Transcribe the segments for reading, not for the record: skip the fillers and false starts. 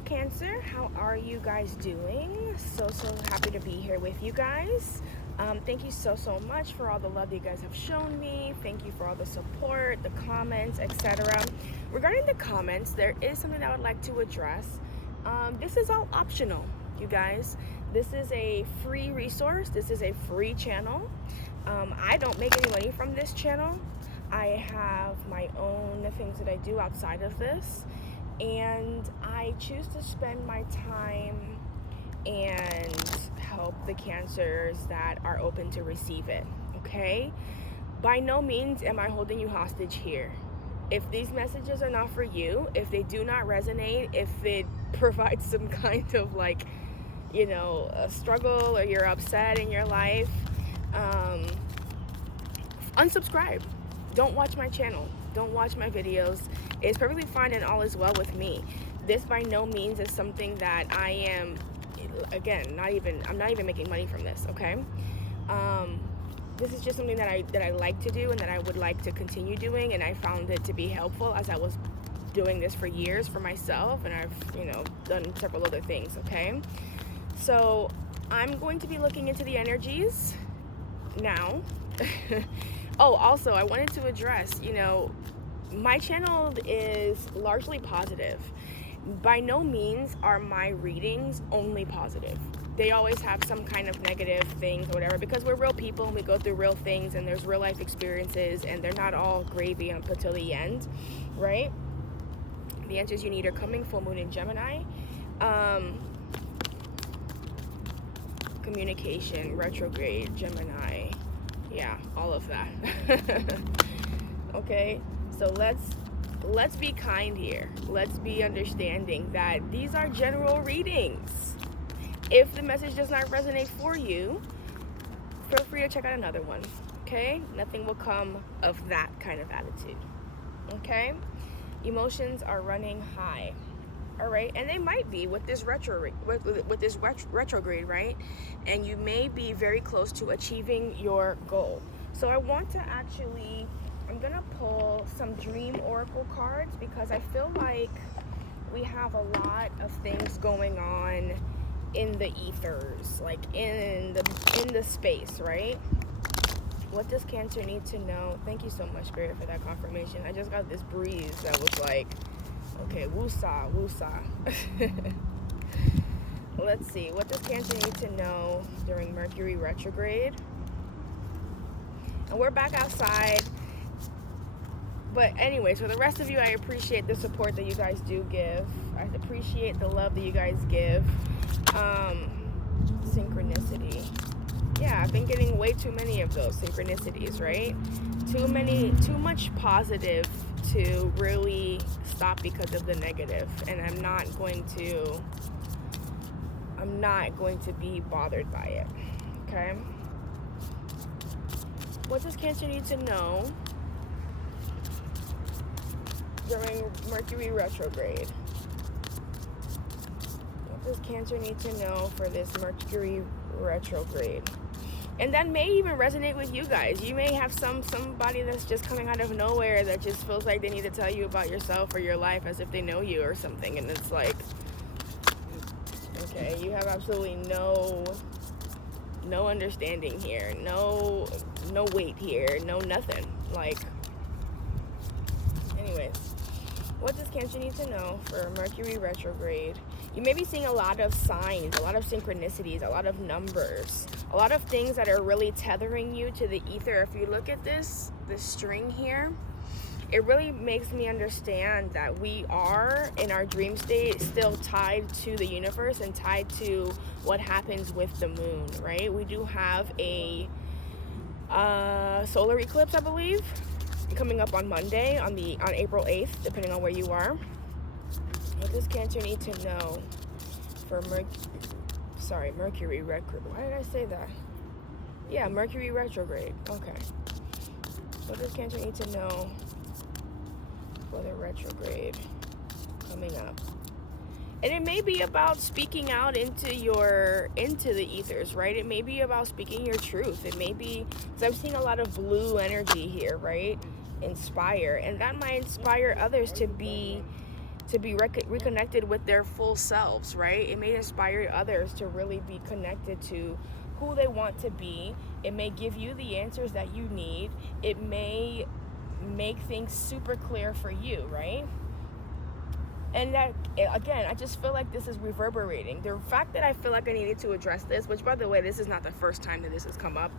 Hello Cancer, how are you guys doing? So happy to be here with you guys. Thank you so much for all the love that you guys have shown me. Thank you for all the support, the comments, etc. Regarding the comments, there is something that I would like to address. This is all optional, you guys. This is a free resource. This is a free channel. I don't make any money from this channel. I have my own things that I do outside of this, and I choose to spend my time and help the Cancers that are open to receive it, okay? By no means am I holding you hostage here. If these messages are not for you, if they do not resonate, if it provides some kind of like, you know, a struggle, or you're upset in your life, unsubscribe. Don't watch my channel. Don't watch my videos. It's perfectly fine and all is well with me. This by no means is something that I am, again, I'm not even making money from this, okay? This is just something that I like to do and that I would like to continue doing, and I found it to be helpful as I was doing this for years for myself, and I've, you know, done several other things, okay? So I'm going to be looking into the energies now. Oh, also, I wanted to address, you know, my channel is largely positive. By no means are my readings only positive. They always have some kind of negative things or whatever, because we're real people and we go through real things and there's real life experiences, and they're not all gravy up until the end, right? The answers you need are coming. Full moon in Gemini. Communication, retrograde, Gemini. Yeah, all of that. Okay, so let's be kind here. Let's be understanding that these are general readings. If the message does not resonate for you, feel free to check out another one. Okay, nothing will come of that kind of attitude. Okay, emotions are running high. All right, and they might be with this retrograde, right? And you may be very close to achieving your goal. So I want to actually, I'm gonna pull some dream oracle cards, because I feel like we have a lot of things going on in the ethers, like in the space, right? What does Cancer need to know? Thank you so much, Spirit, for that confirmation. I just got this breeze that was like, okay, woosah, woosah. Let's see. What does Cancer need to know during Mercury retrograde? And we're back outside. But anyways, for the rest of you, I appreciate the support that you guys do give. I appreciate the love that you guys give. Synchronicity. Yeah, I've been getting way too many of those synchronicities, right? Too much positive to really stop because of the negative, and I'm not going to be bothered by it. Okay, what does Cancer need to know during Mercury retrograde? What does Cancer need to know for this Mercury retrograde? And that may even resonate with you guys. You may have somebody that's just coming out of nowhere that just feels like they need to tell you about yourself or your life as if they know you or something. And it's like, okay, you have absolutely no understanding here. No weight here. No nothing. Like, anyways, what does Cancer need to know for Mercury retrograde? You may be seeing a lot of signs, a lot of synchronicities, a lot of numbers, a lot of things that are really tethering you to the ether. If you look at this string here, it really makes me understand that we are in our dream state still tied to the universe and tied to what happens with the moon, right? We do have a solar eclipse, I believe, coming up on Monday, on April 8th, depending on where you are. What does Cancer need to know for Mercury retrograde? Why did I say that? Yeah, Mercury retrograde. Okay. What does Cancer need to know for the retrograde coming up? And it may be about speaking out into the ethers, right? It may be about speaking your truth. It may be, because I'm seeing a lot of blue energy here, right? Inspire. And that might inspire others to to be reconnected with their full selves, right? It may inspire others to really be connected to who they want to be. It may give you the answers that you need. It may make things super clear for you, right? And that, again, I just feel like this is reverberating. The fact that I feel like I needed to address this, which, by the way, this is not the first time that this has come up,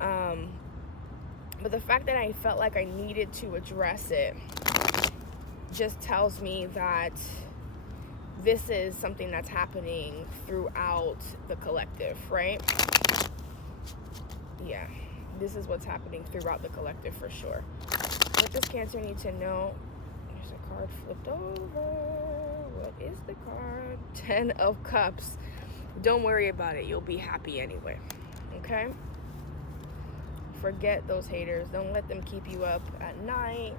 but the fact that I felt like I needed to address it just tells me that this is something that's happening throughout the collective, right? Yeah, this is what's happening throughout the collective for sure. What does Cancer need to know? There's a card flipped over. What is the card? 10 of Cups. Don't worry about it. You'll be happy anyway. Okay? Forget those haters. Don't let them keep you up at night.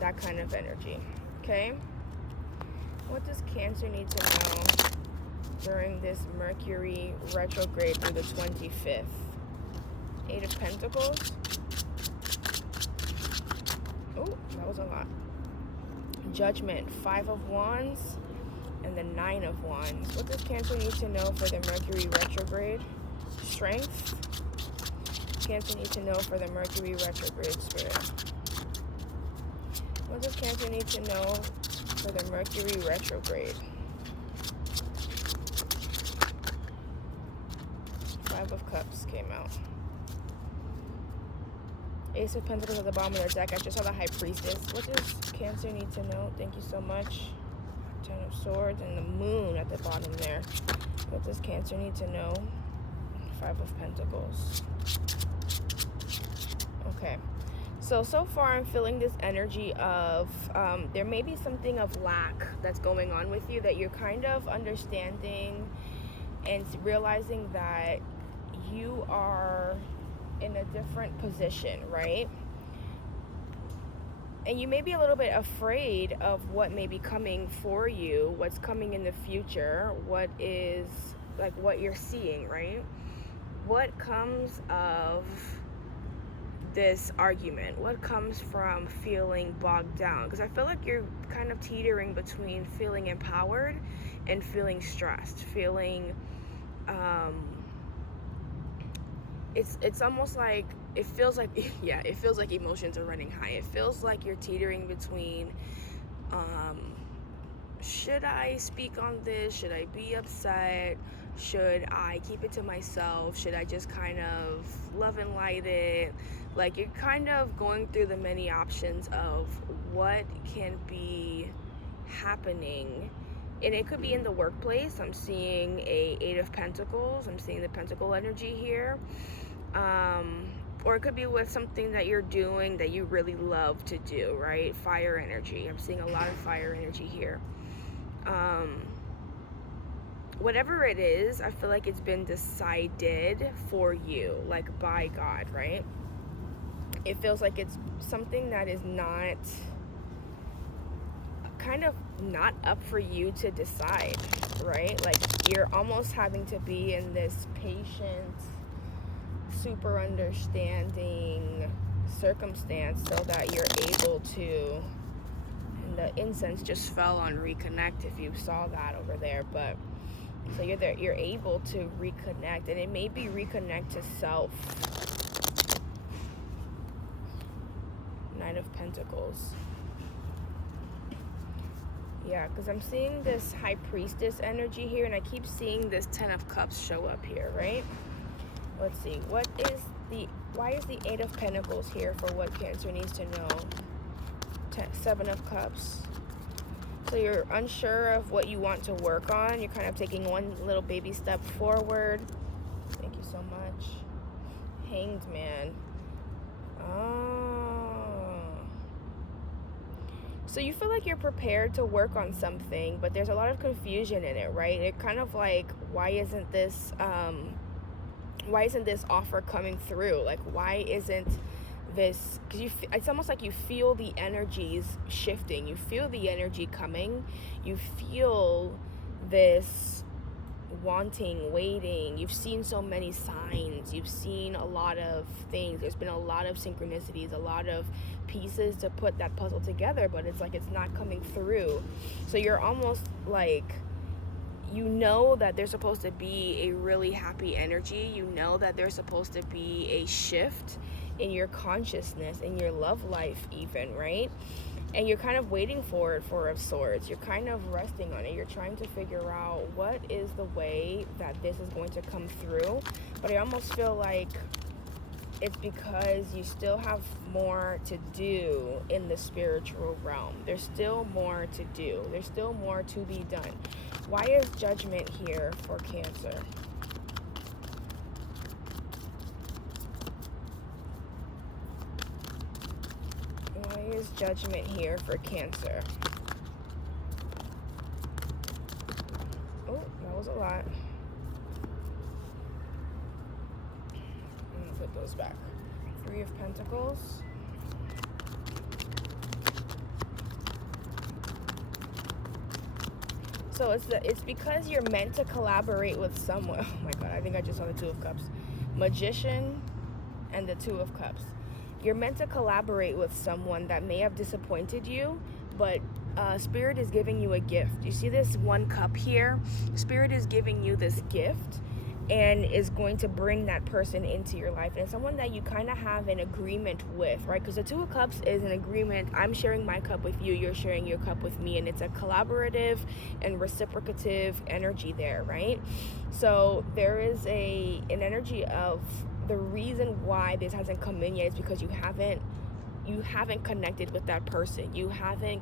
That kind of energy. Okay? What does Cancer need to know during this Mercury retrograde through the 25th? 8 of Pentacles. Oh, that was a lot. Judgment, 5 of Wands, and the 9 of Wands. What does Cancer need to know for the Mercury retrograde? Strength. Cancer need to know for the Mercury retrograde, Spirit. What does Cancer need to know for the Mercury retrograde? 5 of Cups came out. Ace of Pentacles at the bottom of the deck. I just saw the High Priestess. What does Cancer need to know? Thank you so much. 10 of Swords and the Moon at the bottom there. What does Cancer need to know? 5 of Pentacles. Okay. So far I'm feeling this energy of there may be something of lack that's going on with you that you're kind of understanding and realizing that you are in a different position, right? And you may be a little bit afraid of what may be coming for you, what's coming in the future, what is, like, what you're seeing, right? What comes of this argument? What comes from feeling bogged down? Because I feel like you're kind of teetering between feeling empowered and feeling stressed, feeling it's almost like, it feels like, yeah, it feels like emotions are running high. It feels like you're teetering between, should I speak on this? Should I be upset? Should I keep it to myself? Should I just kind of love and light it? Like, you're kind of going through the many options of what can be happening. And it could be in the workplace. I'm seeing a 8 of Pentacles. I'm seeing the Pentacle energy here. Or it could be with something that you're doing that you really love to do, right? Fire energy. I'm seeing a lot of fire energy here. Whatever it is, I feel like it's been decided for you, like by God, right? It feels like it's something that is not, kind of not up for you to decide, right? Like, you're almost having to be in this patient, super understanding circumstance so that you're able to, and the incense just fell on reconnect if you saw that over there, but so you're there, you're able to reconnect, and it may be reconnect to self. 9 of Pentacles. Yeah, because I'm seeing this High Priestess energy here, and I keep seeing this 10 of Cups show up here, right? Let's see, why is the 8 of Pentacles here for what Cancer needs to know? 7 of Cups. So you're unsure of what you want to work on. You're kind of taking one little baby step forward. Thank you so much. Hanged Man. Oh. So you feel like you're prepared to work on something, but there's a lot of confusion in it, right? It kind of like, why isn't this offer coming through? Like, why isn't this, because it's almost like you feel the energies shifting, you feel the energy coming, you feel this wanting, waiting. You've seen so many signs. You've seen a lot of things. There's been a lot of synchronicities, a lot of pieces to put that puzzle together, but it's like it's not coming through. So you're almost like, you know that there's supposed to be a really happy energy. You know that there's supposed to be a shift in your consciousness, in your love life even, right? And you're kind of waiting for it, Four of Swords. You're kind of resting on it. You're trying to figure out what is the way that this is going to come through. But I almost feel like it's because you still have more to do in the spiritual realm. There's still more to do. There's still more to be done. Why is Judgment here for Cancer? Why is Judgment here for Cancer? Oh, that was a lot. I'm gonna put those back. Three of Pentacles. So it's because you're meant to collaborate with someone. Oh my God, I think I just saw the Two of Cups. Magician and the Two of Cups. You're meant to collaborate with someone that may have disappointed you, but Spirit is giving you a gift. You see this one cup here? Spirit is giving you this gift and is going to bring that person into your life. And it's someone that you kind of have an agreement with, right? Because the Two of Cups is an agreement. I'm sharing my cup with you, you're sharing your cup with me, and it's a collaborative and reciprocative energy there, right? So there is an energy of the reason why this hasn't come in yet is because you haven't connected with that person. You haven't,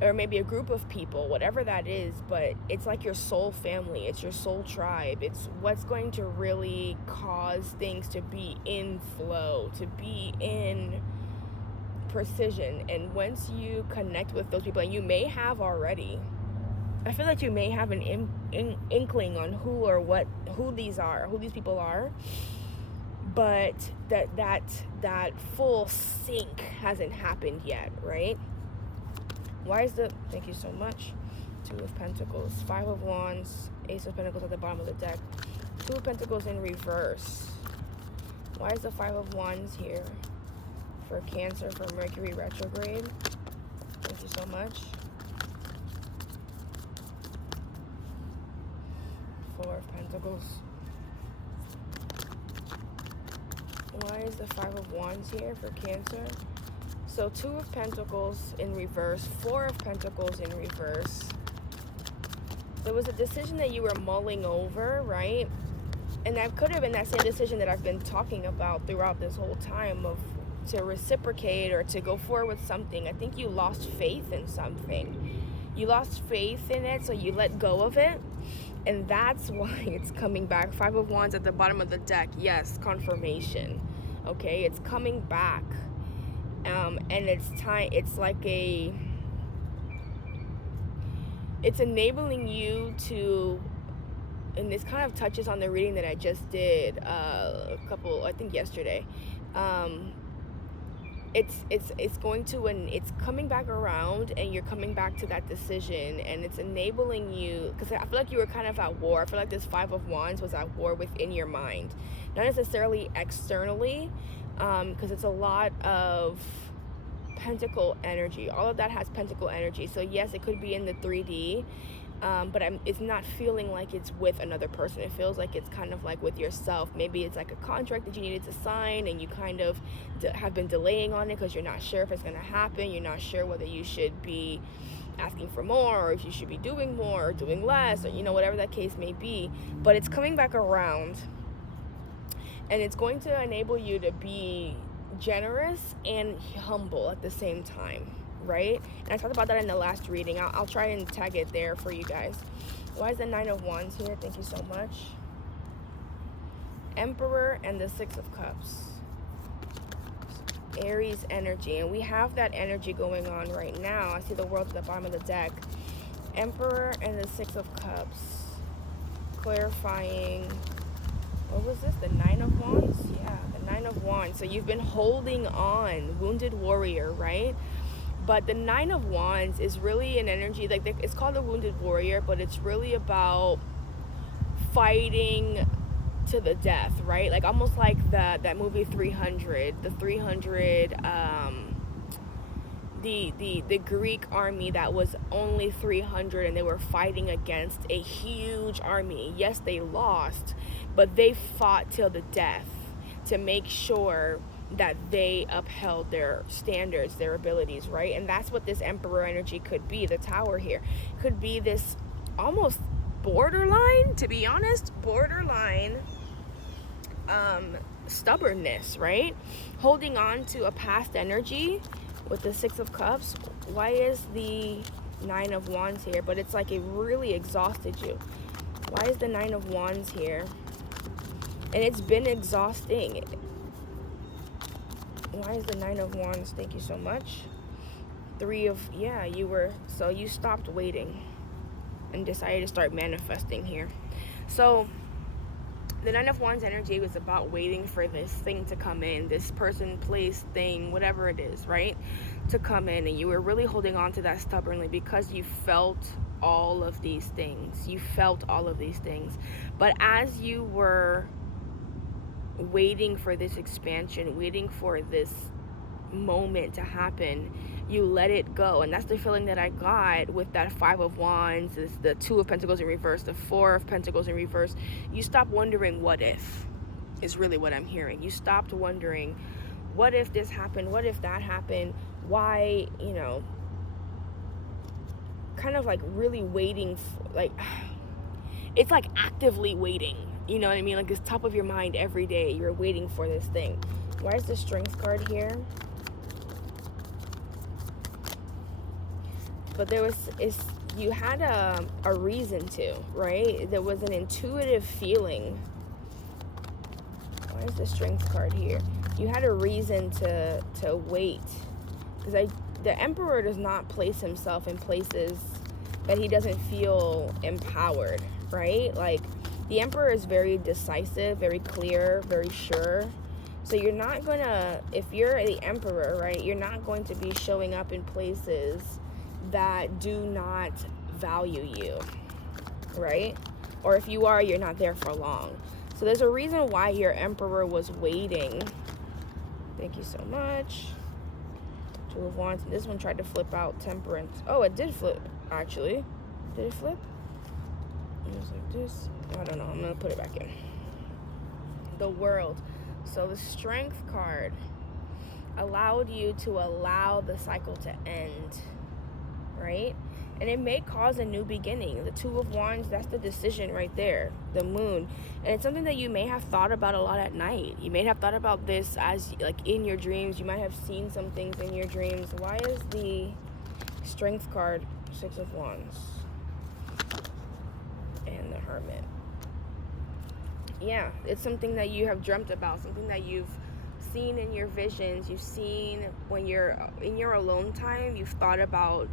or maybe a group of people, whatever that is, but it's like your soul family, it's your soul tribe. It's what's going to really cause things to be in flow, to be in precision. And once you connect with those people, and you may have already, I feel like you may have an inkling on who these people are, but that full sync hasn't happened yet, right? Why is thank you so much, Two of Pentacles, Five of Wands, Ace of Pentacles at the bottom of the deck, Two of Pentacles in reverse. Why is the Five of Wands here for Cancer, for Mercury Retrograde? Thank you so much. Four of Pentacles. Why is the Five of Wands here for Cancer? So Two of Pentacles in reverse, Four of Pentacles in reverse. There was a decision that you were mulling over, right? And that could have been that same decision that I've been talking about throughout this whole time, of to reciprocate or to go forward with something. I think you lost faith in something. You lost faith in it, so you let go of it. And that's why it's coming back. Five of Wands at the bottom of the deck. Yes, confirmation. Okay, it's coming back. And it's time, it's enabling you to, and this kind of touches on the reading that I just did I think yesterday. It's going to, and it's coming back around, and you're coming back to that decision, and it's enabling you, because I feel like you were kind of at war. I feel like this Five of Wands was at war within your mind, not necessarily externally, because it's a lot of pentacle energy. All of that has pentacle energy. So yes, it could be in the 3D, but it's not feeling like it's with another person. It feels like it's kind of like with yourself. Maybe it's like a contract that you needed to sign, and you kind of have been delaying on it because you're not sure if it's going to happen. You're not sure whether you should be asking for more, or if you should be doing more or doing less, or whatever that case may be. But it's coming back around, and it's going to enable you to be generous and humble at the same time, right? And I talked about that in the last reading. I'll try and tag it there for you guys. Why is the Nine of Wands here? Thank you so much. Emperor and the Six of Cups. Aries energy, and we have that energy going on right now. I see the World at the bottom of the deck. Emperor and the Six of Cups, clarifying. What was this? The Nine of Wands? Yeah, the Nine of Wands. So you've been holding on, wounded warrior, right? But the Nine of Wands is really an energy, like it's called the wounded warrior, but it's really about fighting to the death, right? Like almost like that movie 300, the Greek army that was only 300 and they were fighting against a huge army. Yes, they lost, but they fought till the death to make sure that they upheld their standards, their abilities, right? And that's what this Emperor energy could be. The Tower here could be this almost borderline, to be honest, stubbornness, right? Holding on to a past energy with the Six of Cups. Why is the Nine of Wands here? But it's like it really exhausted you. Why is the Nine of Wands here? And it's been exhausting. Why is the Nine of Wands? Thank you so much. You stopped waiting and decided to start manifesting here. So the Nine of Wands energy was about waiting for this thing to come in, this person, place, thing, whatever it is, right? To come in, and you were really holding on to that stubbornly because you felt all of these things. But as you were waiting for this expansion, waiting for this moment to happen, you let it go. And that's the feeling that I got with that Five of Wands, is the Two of Pentacles in reverse, the Four of Pentacles in reverse. You stop wondering what if, is really what I'm hearing. You stopped wondering, what if this happened? What if that happened? Why, kind of like really waiting for, like, it's like actively waiting. You know what I mean? Like it's top of your mind every day. You're waiting for this thing. Why is the Strength card here? But you had a reason to, right? There was an intuitive feeling. Why is the Strength card here? You had a reason to wait. Because the Emperor does not place himself in places that he doesn't feel empowered, right? Like the Emperor is very decisive, very clear, very sure. So you're not gonna, if you're the Emperor, right, you're not going to be showing up in places that do not value you, right? Or if you are, you're not there for long. So there's a reason why your Emperor was waiting. Thank you so much. Two of Wands. This one tried to flip out Temperance. Oh, it did flip, actually. Did it flip? It was like this. I don't know. I'm going to put it back in. The World. So the Strength card allowed you to allow the cycle to end, right? And it may cause a new beginning. The Two of Wands, that's the decision right there. The Moon. And it's something that you may have thought about a lot at night. You may have thought about this as like in your dreams. You might have seen some things in your dreams. Why is the Strength card Six of Wands? And the Hermit. Yeah, it's something that you have dreamt about, something that you've seen in your visions. You've seen when you're in your alone time, you've thought about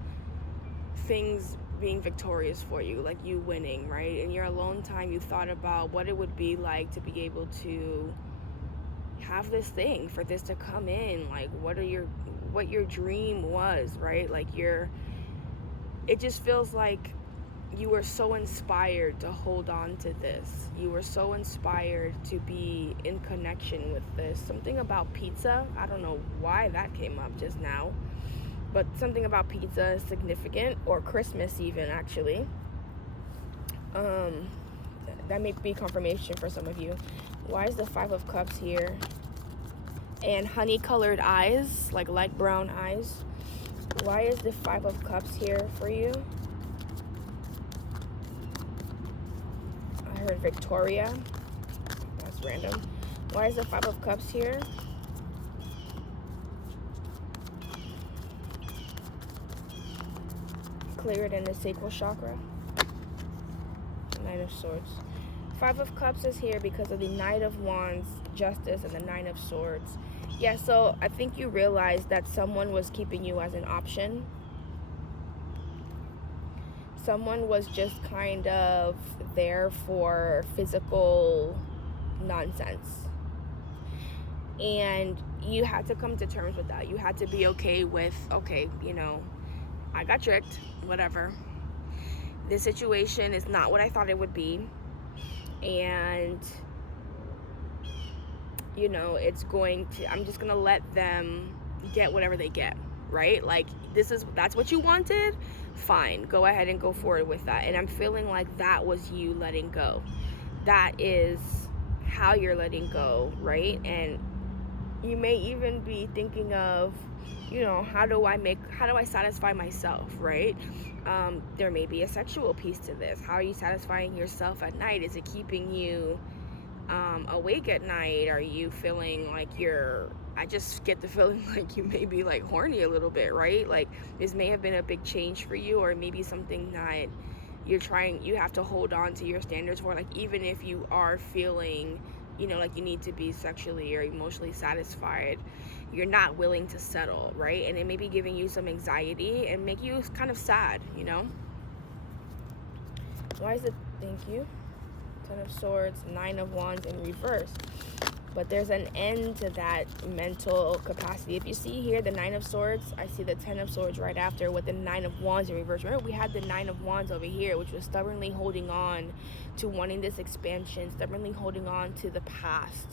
things being victorious for you, like you winning, right? In your alone time, you thought about what it would be like to be able to have this thing, for this to come in, like what your dream was, right? Like it just feels like you were so inspired to hold on to this. You were so inspired to be in connection with this. Something about pizza, I don't know why that came up just now, but something about pizza is significant, or Christmas even, actually. That may be confirmation for some of you. Why is the Five of Cups here? And honey-colored eyes, like light brown eyes. Why is the Five of Cups here for you? I heard Victoria. That's random. Why is the Five of Cups here? Cleared in the sacral chakra. Nine of Swords. Five of Cups is here because of the Knight of Wands, Justice, and the Nine of Swords. Yeah, so I think you realized that someone was keeping you as an option. Someone was just kind of there for physical nonsense. And you had to come to terms with that. You had to be okay with, okay, I got tricked, whatever. This situation is not what I thought it would be. and you know, I'm just gonna let them get whatever they get, right? Like, that's what you wanted, fine, go ahead and go forward with that. And I'm feeling like that was you letting go. That is how you're letting go, right? And you may even be thinking of, you know, how do I satisfy myself, right? There may be a sexual piece to this. How are you satisfying yourself at night? Is it keeping you awake at night? Are you feeling like I just get the feeling like you may be like horny a little bit, right? Like, this may have been a big change for you, or maybe something that you have to hold on to your standards for. Like, even if you are feeling, you know, like you need to be sexually or emotionally satisfied, you're not willing to settle, right? And it may be giving you some anxiety and make you kind of sad, you know? Why is it, thank you, 10 of Swords, 9 of Wands in reverse? But there's an end to that mental capacity. If you see here the 9 of Swords, I see the 10 of Swords right after with the 9 of Wands in reverse. Remember, we had the 9 of Wands over here, which was stubbornly holding on to wanting this expansion, stubbornly holding on to the past,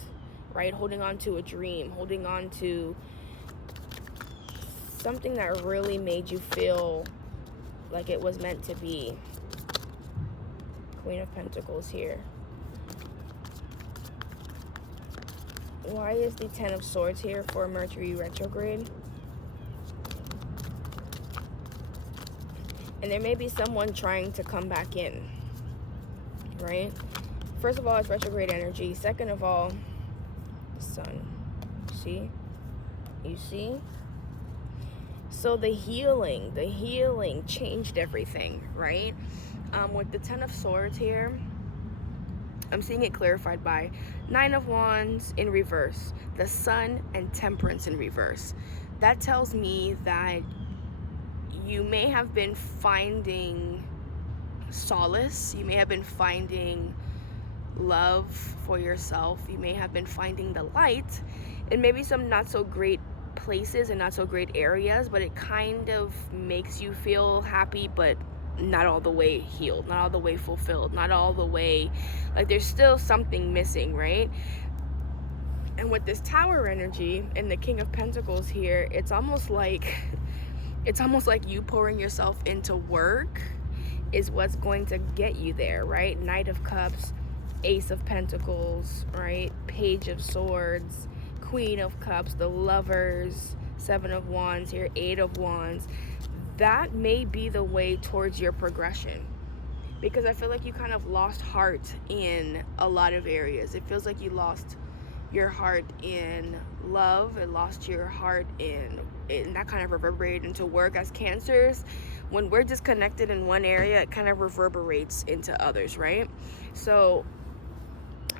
right? Holding on to a dream, holding on to something that really made you feel like it was meant to be. Queen of Pentacles here. Why is the 10 of Swords here for Mercury Retrograde? And there may be someone trying to come back in, right? First of all, it's retrograde energy. Second of all, the Sun. See? You see? So the healing changed everything, right? With the 10 of Swords here, I'm seeing it clarified by 9 of Wands in reverse, the Sun and Temperance in reverse. That tells me that you may have been finding solace, you may have been finding love for yourself, you may have been finding the light in maybe some not so great places and not so great areas, but it kind of makes you feel happy, but not all the way healed, not all the way fulfilled, not all the way, like there's still something missing, right? And with this Tower energy and the King of Pentacles here, it's almost like you pouring yourself into work is what's going to get you there, right? Knight of Cups, Ace of Pentacles, right? Page of Swords, Queen of Cups, the Lovers, 7 of Wands here, 8 of Wands. That may be the way towards your progression, because I feel like you kind of lost heart in a lot of areas. It feels like you lost your heart in love, and lost your heart in that kind of reverberated into work. As Cancers, when we're disconnected in one area, it kind of reverberates into others, right? So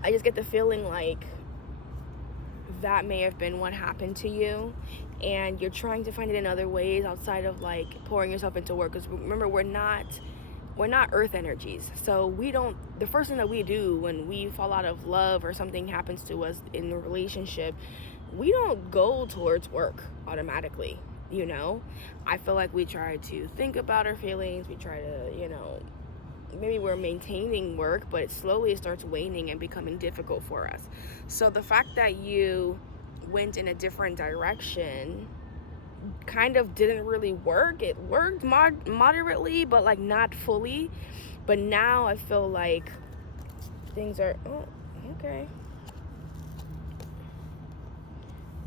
I just get the feeling like that may have been what happened to you, and you're trying to find it in other ways outside of like pouring yourself into work. Because remember, we're not earth energies, so the first thing that we do when we fall out of love or something happens to us in a relationship, we don't go towards work automatically, you know? I feel like we try to think about our feelings, we try to, you know, maybe we're maintaining work, but it starts waning and becoming difficult for us. So the fact that you went in a different direction kind of didn't really work. It worked moderately, but like not fully. But now I feel like things are, oh, okay.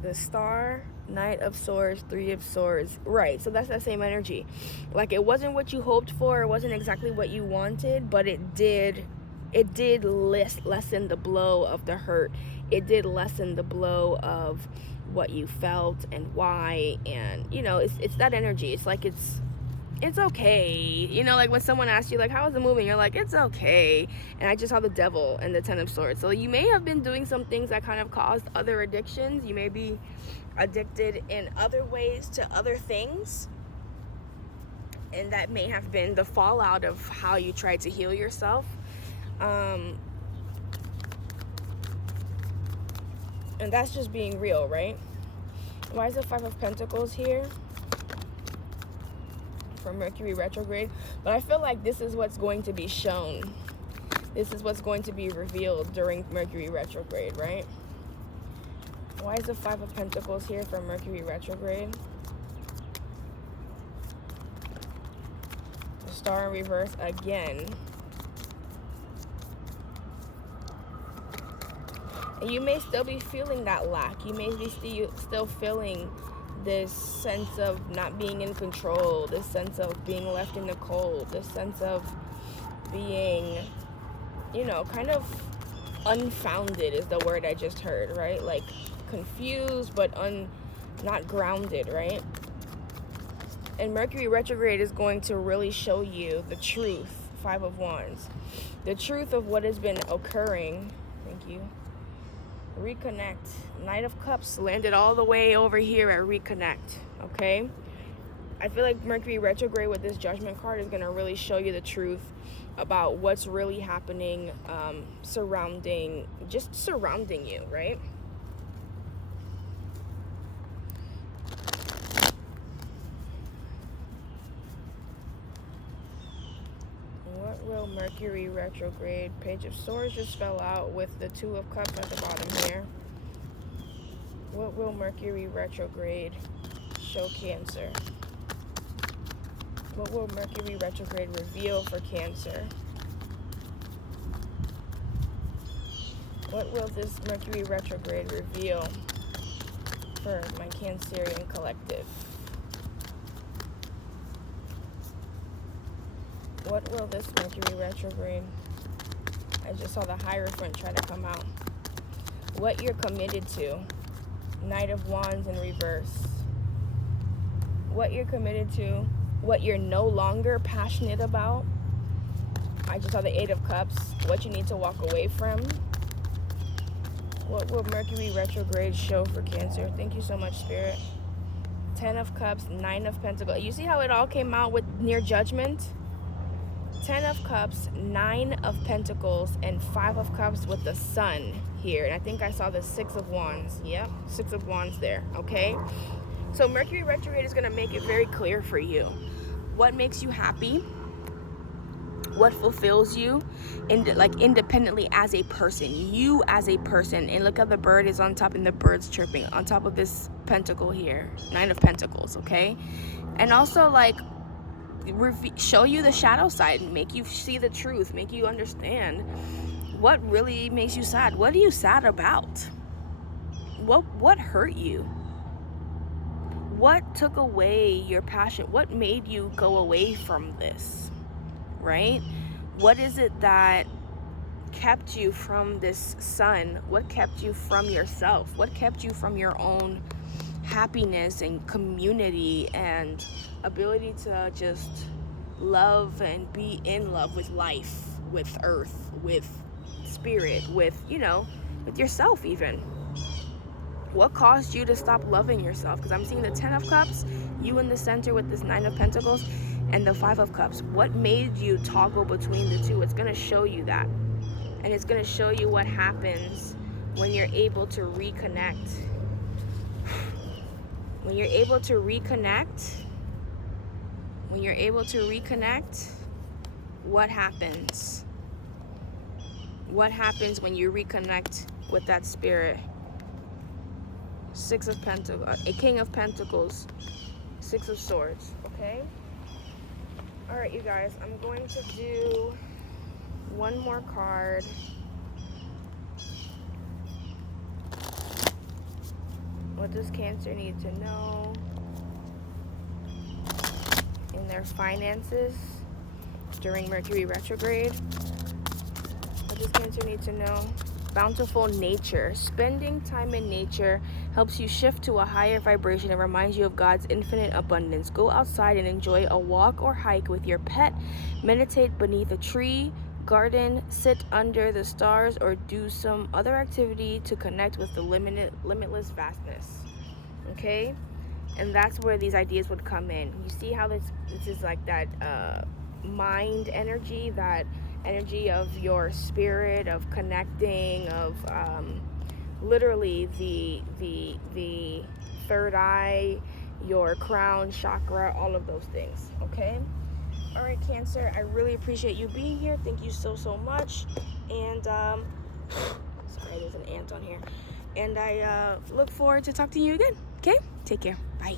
The Star, Knight of Swords, 3 of Swords. Right, so that's that same energy. Like, it wasn't what you hoped for, it wasn't exactly what you wanted, but it did lessen the blow of the hurt. It did lessen the blow of what you felt and why. And you know, it's that energy. It's like it's okay, you know, like when someone asks you like, how is the movie, you're like, it's okay. And I just saw the Devil and the 10 of Swords. So you may have been doing some things that kind of caused other addictions. You may be addicted in other ways to other things, and that may have been the fallout of how you tried to heal yourself. And that's just being real, right? Why is the 5 of Pentacles here for Mercury Retrograde? But I feel like this is what's going to be shown. This is what's going to be revealed during Mercury retrograde, right? Why is the Five of Pentacles here for Mercury retrograde? The Star in reverse again. And you may still be feeling that lack. You may be still feeling this sense of not being in control, this sense of being left in the cold, this sense of being, you know, kind of unfounded is the word I just heard, right? Like confused but not grounded, right? And Mercury retrograde is going to really show you the truth, Five of Wands, the truth of what has been occurring. Thank you. Reconnect. Knight of Cups landed all the way over here at reconnect, okay? I feel like Mercury retrograde with this Judgment card is going to really show you the truth about what's really happening surrounding you, right? What will Mercury retrograde? Page of Swords just fell out with the Two of Cups at the bottom here. What will Mercury retrograde show Cancer? What will Mercury retrograde reveal for Cancer? What will this Mercury retrograde reveal for my Cancerian collective? What will this Mercury retrograde? I just saw the Hierophant try to come out. What you're committed to. Knight of Wands in reverse. What you're committed to. What you're no longer passionate about. I just saw the Eight of Cups. What you need to walk away from. What will Mercury retrograde show for Cancer? Thank you so much, Spirit. 10 of Cups, 9 of Pentacles. You see how it all came out with near judgment? 10 of Cups, 9 of Pentacles, and 5 of Cups with the Sun here. And I think I saw the 6 of Wands. Yep, 6 of Wands there, okay? So Mercury retrograde is going to make it very clear for you. What makes you happy? What fulfills you? Like independently as a person. You as a person. And look how the bird is on top and the bird's chirping on top of this pentacle here. 9 of Pentacles, okay? And also like show you the shadow side, make you see the truth, make you understand what really makes you sad. What are you sad about? What hurt you? What took away your passion? What made you go away from this, right? What is it that kept you from this sun? What kept you from yourself? What kept you from your own happiness and community and ability to just love and be in love with life, with earth, with spirit, with, you know, with yourself even? What caused you to stop loving yourself? Because I'm seeing the 10 of Cups, you in the center with this 9 of Pentacles, and the 5 of Cups. What made you toggle between the two? It's going to show you that. And it's going to show you what happens when you're able to reconnect. When you're able to reconnect, what happens? What happens when you reconnect with that spirit? 6 of Pentacles, a King of Pentacles, 6 of Swords, okay? All right, you guys, I'm going to do one more card. What does Cancer need to know in their finances during Mercury retrograde? What does Cancer need to know? Bountiful nature. Spending time in nature helps you shift to a higher vibration and reminds you of God's infinite abundance. Go outside and enjoy a walk or hike with your pet. Meditate beneath a tree, garden, sit under the stars, or do some other activity to connect with the limitless vastness. Okay? And that's where these ideas would come in. You see how this is like that mind energy, that energy of your spirit, of connecting, of literally the the 3rd eye, your crown chakra, all of those things, okay? All right, Cancer, I really appreciate you being here. Thank you so much. And sorry, there's an ant on here. And I look forward to talking to you again. Okay, take care. Bye.